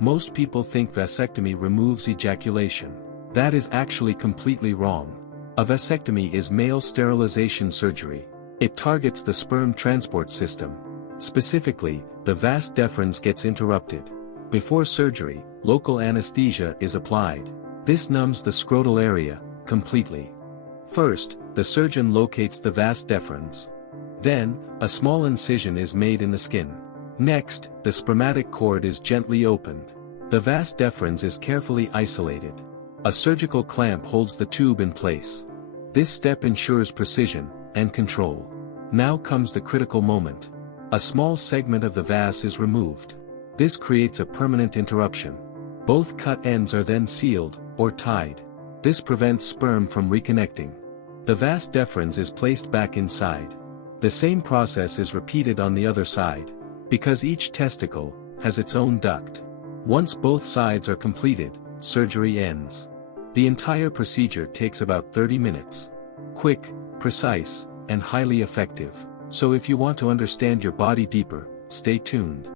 Most people think vasectomy removes ejaculation. That is actually completely wrong. A vasectomy is male sterilization surgery. It targets the sperm transport system. Specifically, the vas deferens gets interrupted. Before surgery, local anesthesia is applied. This numbs the scrotal area completely. First, the surgeon locates the vas deferens. Then, a small incision is made in the skin. Next, the spermatic cord is gently opened. The vas deferens is carefully isolated. A surgical clamp holds the tube in place. This step ensures precision and control. Now comes the critical moment. A small segment of the vas is removed. This creates a permanent interruption. Both cut ends are then sealed, or tied. This prevents sperm from reconnecting. The vas deferens is placed back inside. The same process is repeated on the other side. Because each testicle has its own duct. Once both sides are completed, surgery ends. The entire procedure takes about 30 minutes. Quick, precise, and highly effective. So if you want to understand your body deeper, stay tuned.